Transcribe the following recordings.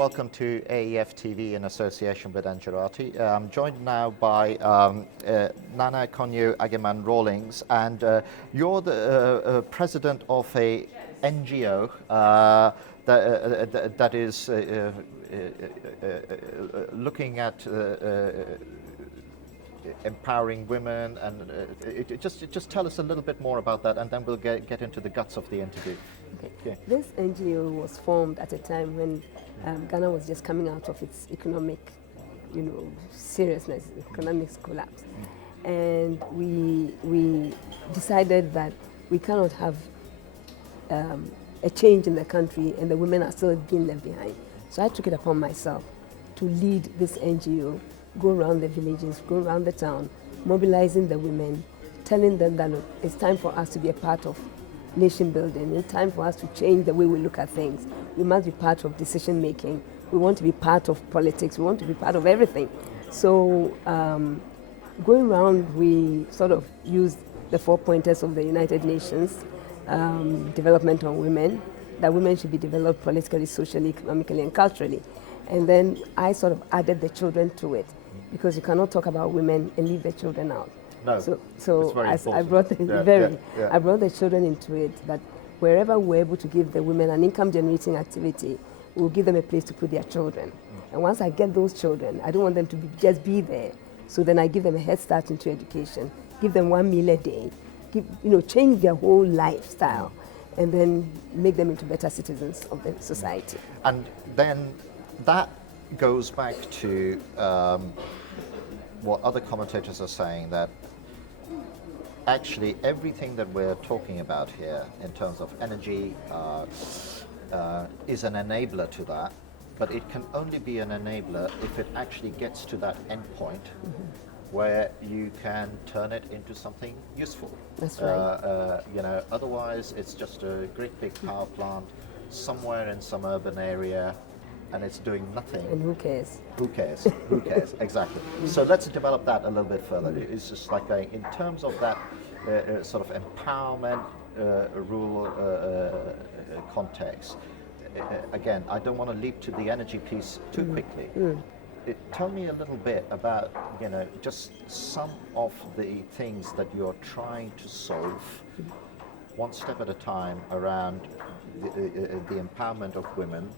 welcome to AEF TV in association with Anjarati. I'm joined now by Nana Konadu Agyeman-Rawlings, and you're the president of a NGO that is looking at empowering women, and just tell us a little bit more about that, and then we'll get into the guts of the interview. Okay. Yeah. This NGO was formed at a time when Ghana was just coming out of its economic, seriousness, economic collapse, and we decided that we cannot have a change in the country and the women are still being left behind. So I took it upon myself to lead this NGO, go around the villages, go around the town, mobilizing the women, telling them that look, it's time for us to be a part of nation building. It's time for us to change the way we look at things. We must be part of decision making. We want to be part of politics. We want to be part of everything. So going around, we sort of used the 4 pointers of the United Nations, development on women, that women should be developed politically, socially, economically, and culturally. And then I sort of added the children to it, because you cannot talk about women and leave the children out. No, so I brought the children into it, that wherever we're able to give the women an income generating activity, we'll give them a place to put their children. And once I get those children, I don't want them to just be there. So then I give them a head start into education, give them 1 meal a day, change their whole lifestyle, and then make them into better citizens of the society. And then that goes back to what other commentators are saying, that actually everything that we're talking about here in terms of energy is an enabler to that, but it can only be an enabler if it actually gets to that end point where you can turn it into something useful. That's right. Otherwise it's just a great big power plant somewhere in some urban area, and it's doing nothing. And who cares? Who cares? Who cares? Exactly. So let's develop that a little bit further. It's just like in terms of that sort of empowerment, rural context. Again, I don't want to leap to the energy piece too quickly. Tell me a little bit about, just some of the things that you're trying to solve one step at a time around the empowerment of women,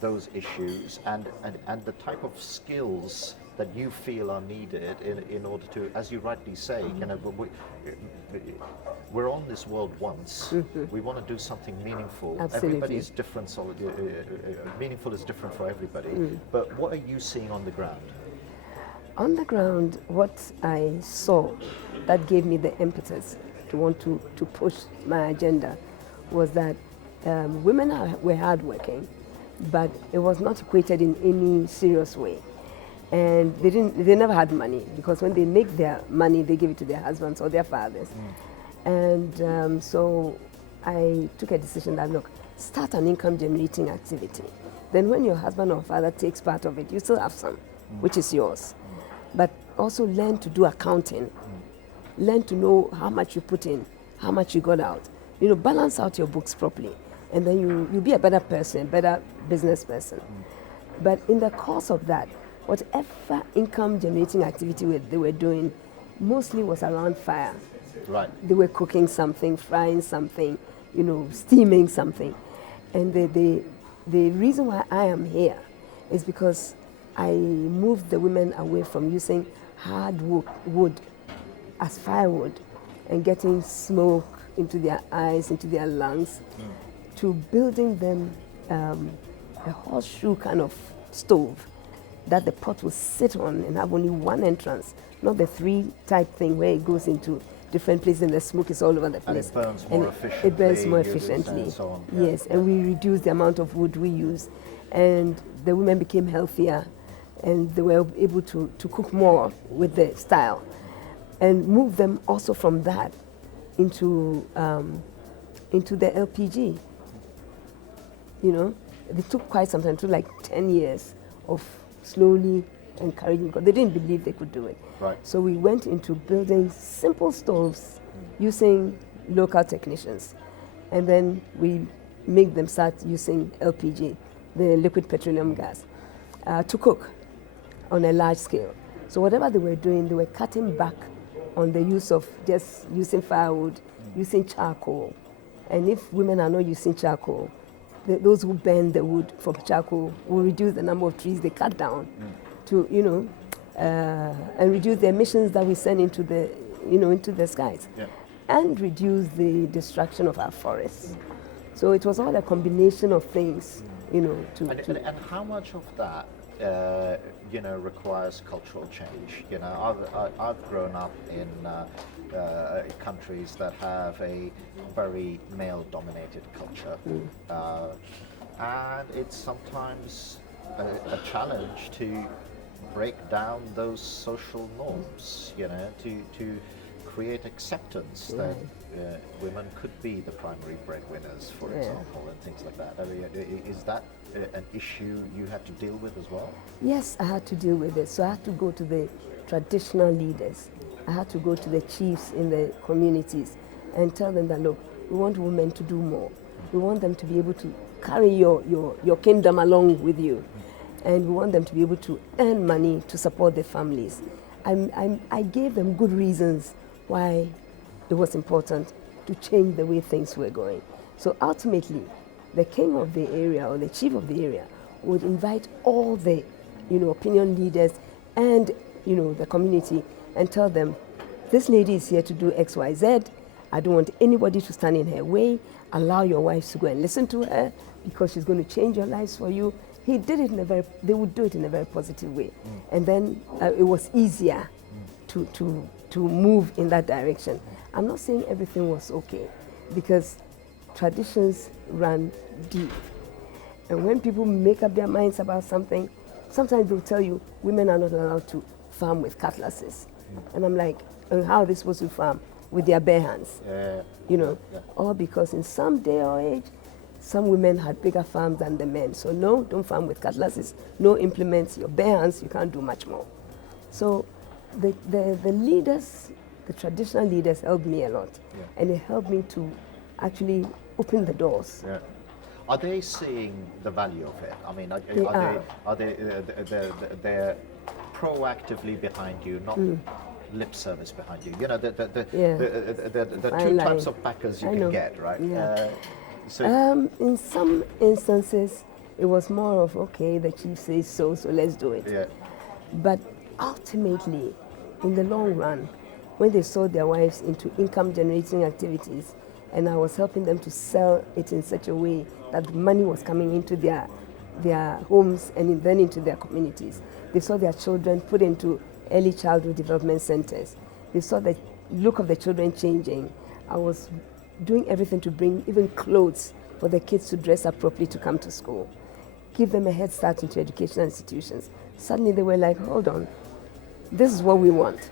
those issues, and the type of skills that you feel are needed in order to, as you rightly say, we're on this world once. We want to do something meaningful. Absolutely. Everybody's different, so meaningful is different for everybody. But what are you seeing on the ground? On the ground, what I saw that gave me the impetus to want to push my agenda was that women were hardworking, but it was not equated in any serious way. And they never had money, because when they make their money, they give it to their husbands or their fathers. And so I took a decision that, look, start an income generating activity. Then when your husband or father takes part of it, you still have some, which is yours. But also learn to do accounting. Learn to know how much you put in, how much you got out. Balance out your books properly. And then you'll be a better person, better business person. But in the course of that, whatever income generating activity they were doing mostly was around fire. Right. They were cooking something, frying something, steaming something. And the reason why I am here is because I moved the women away from using hard wood as firewood and getting smoke into their eyes, into their lungs, to building them a horseshoe kind of stove that the pot will sit on and have only one entrance, not the 3 type thing where it goes into different places and the smoke is all over the place. And it burns more efficiently. It burns more efficiently. And so on. Yes, and we reduced the amount of wood we use, and the women became healthier, and they were able to cook more with the style, and move them also from that into the LPG. It took quite some time. It took like 10 years of slowly encouraging, because they didn't believe they could do it. Right. So we went into building simple stoves using local technicians. And then we make them start using LPG, the liquid petroleum gas, to cook on a large scale. So whatever they were doing, they were cutting back on the use of just using firewood, using charcoal. And if women are not using charcoal, those who burn the wood from charcoal will reduce the number of trees they cut down to, and reduce the emissions that we send into the, into the skies, and reduce the destruction of our forests. So it was all a combination of things, And how much of that, requires cultural change? I've grown up in countries that have a very male-dominated culture, and it's sometimes a challenge to break down those social norms, to create acceptance that women could be the primary breadwinners, for example, and things like that. Is that an issue you had to deal with as well? Yes, I had to deal with it. So I had to go to the traditional leaders. I had to go to the chiefs in the communities and tell them that, look, we want women to do more. We want them to be able to carry your kingdom along with you. And we want them to be able to earn money to support their families. I gave them good reasons why it was important to change the way things were going. So ultimately, the king of the area or the chief of the area would invite all the, opinion leaders and, the community and tell them, this lady is here to do X, Y, Z. I don't want anybody to stand in her way. Allow your wives to go and listen to her because she's going to change your lives for you. He did it they would do it in a very positive way. And then it was easier to move in that direction. I'm not saying everything was okay, because traditions run deep. And when people make up their minds about something, sometimes they'll tell you women are not allowed to farm with cutlasses. And I'm like, how are they supposed to farm? With their bare hands. All because in some day or age, some women had bigger farms than the men. So no, don't farm with cutlasses, no implements, your bare hands, you can't do much more. So the leaders, the traditional leaders helped me a lot. And it helped me to actually open the doors. Are they seeing the value of it? I mean, are they they're proactively behind you, not lip service behind you? The two types of backers you can get, right? In some instances, it was more of, okay, the chief says so let's do it. But ultimately, in the long run, when they saw their wives into income-generating activities, and I was helping them to sell it in such a way that money was coming into their homes and then into their communities. They saw their children put into early childhood development centers. They saw the look of the children changing. I was doing everything to bring even clothes for the kids to dress up properly to come to school, give them a head start into educational institutions. Suddenly they were like, hold on, this is what we want,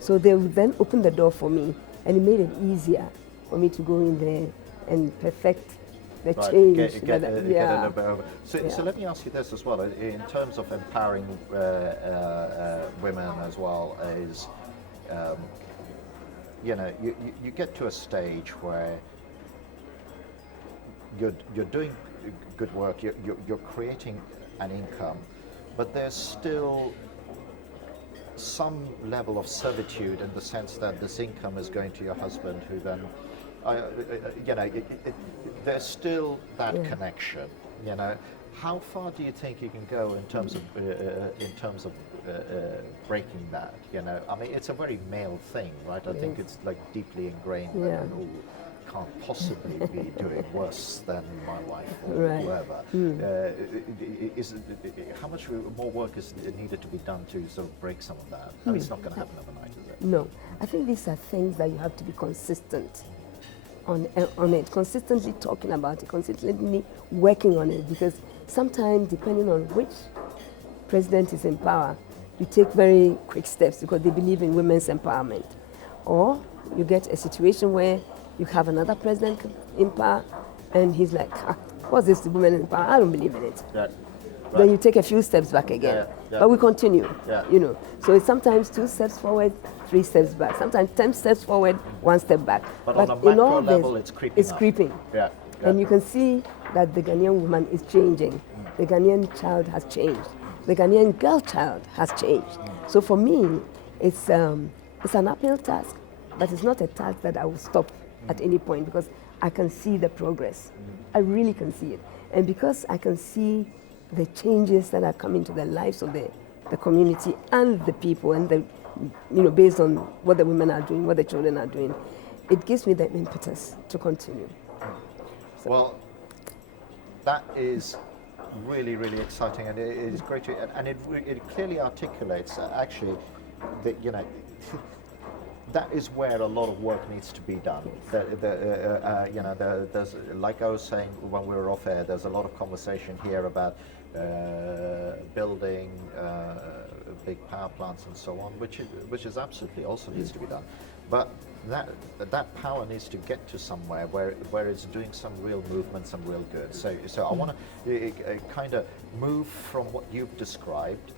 So they would then open the door for me, and it made it easier for me to go in there and perfect the change. So let me ask you this as well, in terms of empowering women as well, is you get to a stage where you're doing good work, you're creating an income, but there's still some level of servitude in the sense that this income is going to your husband, who then, there's still that connection. How far do you think you can go in terms of breaking that? I mean, it's a very male thing, right? I think it's like deeply ingrained that men all can't possibly be doing worse than my wife or whoever. How much more work is needed to be done to sort of break some of that? I mean, it's not going to happen overnight, is it? No, I think these are things that you have to be consistent on it, consistently talking about it, consistently working on it, because sometimes, depending on which president is in power, you take very quick steps because they believe in women's empowerment. Or you get a situation where you have another president in power and he's like, what's this, the women in power? I don't believe in it. Then you take a few steps back again. But we continue, So it's sometimes 2 steps forward, 3 steps back. Sometimes 10 steps forward, 1 step back. But on a macro level, it's creeping. It's creeping. And you can see that the Ghanaian woman is changing. The Ghanaian child has changed. The Ghanaian girl child has changed. So for me, it's an uphill task, but it's not a task that I will stop at any point because I can see the progress. I really can see it. And because I can see the changes that are coming to the lives of the community and the people, and based on what the women are doing, what the children are doing, it gives me the impetus to continue. So. Well, that is really, really exciting, and it is great to, and it clearly articulates actually that that is where a lot of work needs to be done. There's, like I was saying when we were off air, there's a lot of conversation here about building big power plants and so on, which is absolutely also needs to be done. But that power needs to get to somewhere where it's doing some real movement, some real good. So I want to kind of move from what you've described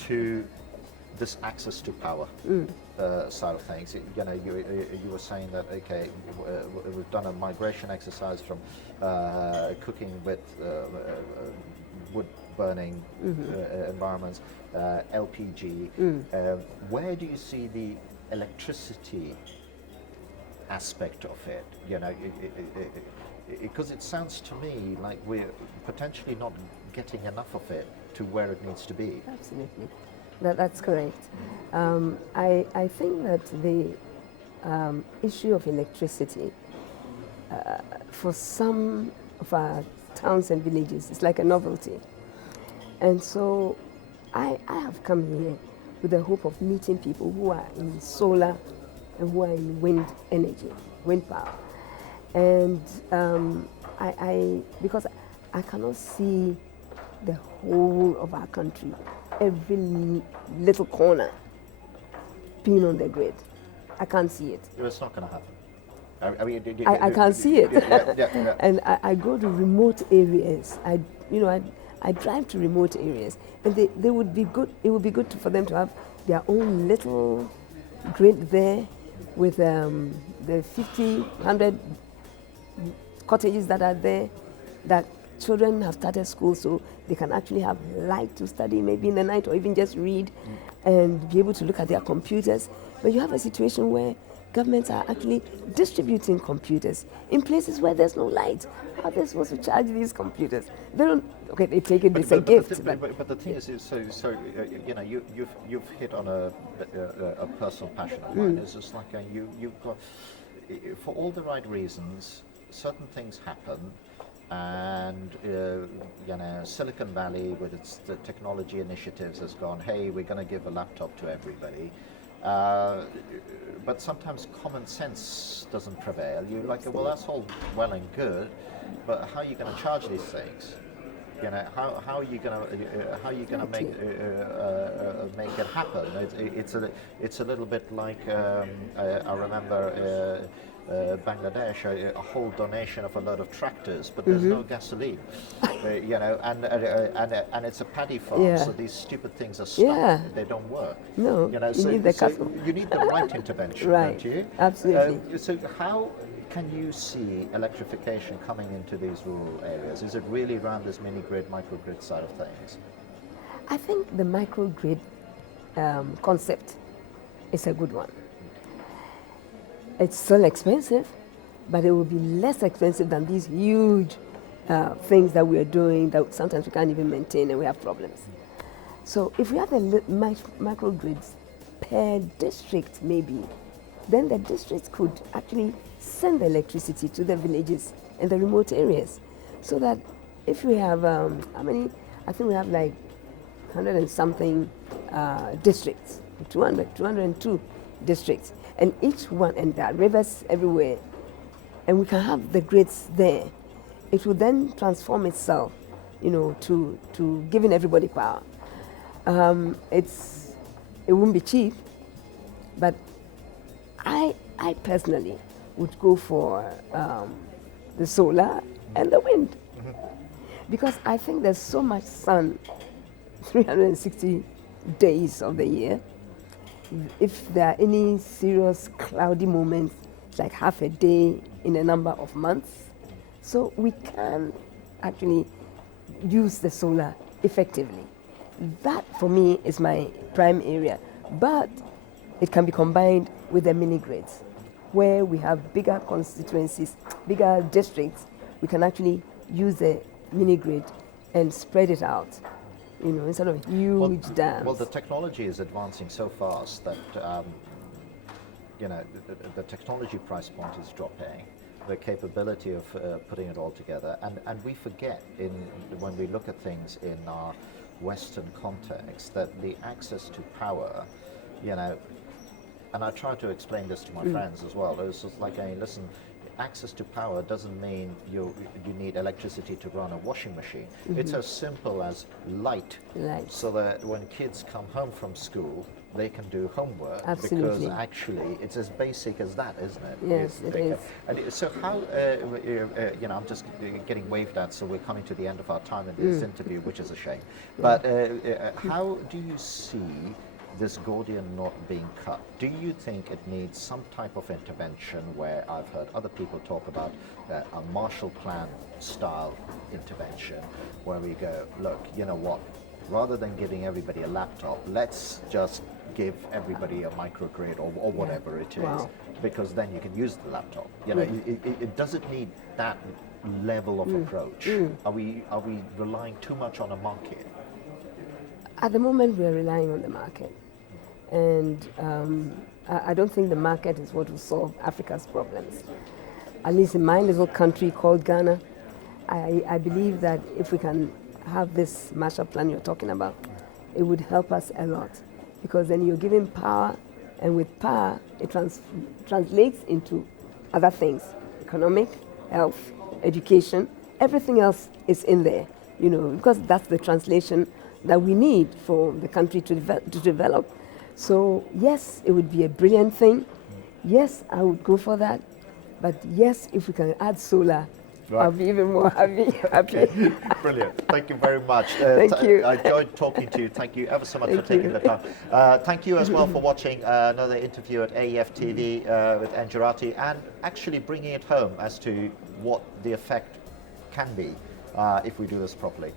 to this access to power side of things. You were saying that we've done a migration exercise from cooking with wood burning environments, LPG. Where do you see the electricity aspect of it? Because it sounds to me like we're potentially not getting enough of it to where it needs to be. Absolutely. That's correct. I think that the issue of electricity for some of our towns and villages is like a novelty. And so I have come here with the hope of meeting people who are in solar and who are in wind energy, wind power. And because I cannot see the whole of our country, every little corner being on the grid. I can't see it. It's not going to happen. I can't see it. Yeah. And I go to remote areas. I drive to remote areas, and they would be good. It would be good for them to have their own little grid there, with the 50, 100 cottages that are there, that children have started school, so they can actually have light to study maybe in the night or even just read and be able to look at their computers. But you have a situation where governments are actually distributing computers in places where there's no light. How are they supposed to charge these computers? They don't. Okay, they take it. It's a gift. But the thing is you've hit on a personal passion of mine. It's just like you've got, for all the right reasons, certain things happen. And Silicon Valley with its technology initiatives has gone, hey, we're going to give a laptop to everybody. But sometimes common sense doesn't prevail. You're like, well, that's all well and good, but how are you going to charge these things? How are you going to make it happen? It's a little bit like I remember. Bangladesh, a whole donation of a load of tractors, but there's no gasoline, and it's a paddy farm, so these stupid things are stuck, they don't work. No, you need the customer. You need the right intervention, right. Don't you? Absolutely. So how can you see electrification coming into these rural areas? Is it really around this mini-grid, microgrid side of things? I think the microgrid concept is a good one. It's still expensive, but it will be less expensive than these huge things that we are doing that sometimes we can't even maintain and we have problems. So if we have the microgrids per district maybe, then the districts could actually send the electricity to the villages and the remote areas. So that if we have, how many? I think we have like 100 and something districts, 202 districts. And each one, and there are rivers everywhere, and we can have the grids there. It will then transform itself, to giving everybody power. It won't be cheap, but I personally would go for the solar and the wind, because I think there's so much sun, 360 days of the year. If there are any serious cloudy moments, it's like half a day in a number of months. So we can actually use the solar effectively. That for me is my prime area. But it can be combined with the mini grids, where we have bigger constituencies, bigger districts. We can actually use the mini grid and spread it out, instead of huge dams. Well, the technology is advancing so fast that the technology price point is dropping, the capability of putting it all together, and we forget when we look at things in our Western context that the access to power, and I try to explain this to my friends as well. It's just like, hey, listen, access to power doesn't mean you need electricity to run a washing machine. It's as simple as light, so that when kids come home from school, they can do homework. Absolutely. Because actually it's as basic as that, isn't it? Yes, it is. And so how, I'm just getting waved at, so we're coming to the end of our time in this interview, which is a shame. But how do you see this Gordian knot being cut? Do you think it needs some type of intervention, where I've heard other people talk about a Marshall Plan style intervention, where we go, look, you know what, rather than giving everybody a laptop, let's just give everybody a microgrid or whatever it is, because then you can use the laptop. It doesn't need that level of approach. Are we relying too much on a market? At the moment, we're relying on the market. And I don't think the market is what will solve Africa's problems. At least in my little country called Ghana, I believe that if we can have this Marshall Plan you're talking about, it would help us a lot. Because then you're giving power, and with power, it translates into other things: economic, health, education, everything else is in there, because that's the translation that we need for the country to develop. So yes, it would be a brilliant thing. Yes, I would go for that. But yes, if we can add solar, I'll be even more happy. Okay. Brilliant. Thank you very much. Thank you. I enjoyed talking to you. Thank you ever so much for taking the time. Thank you as well for watching another interview at AEF TV with Anjarati, and actually bringing it home as to what the effect can be if we do this properly.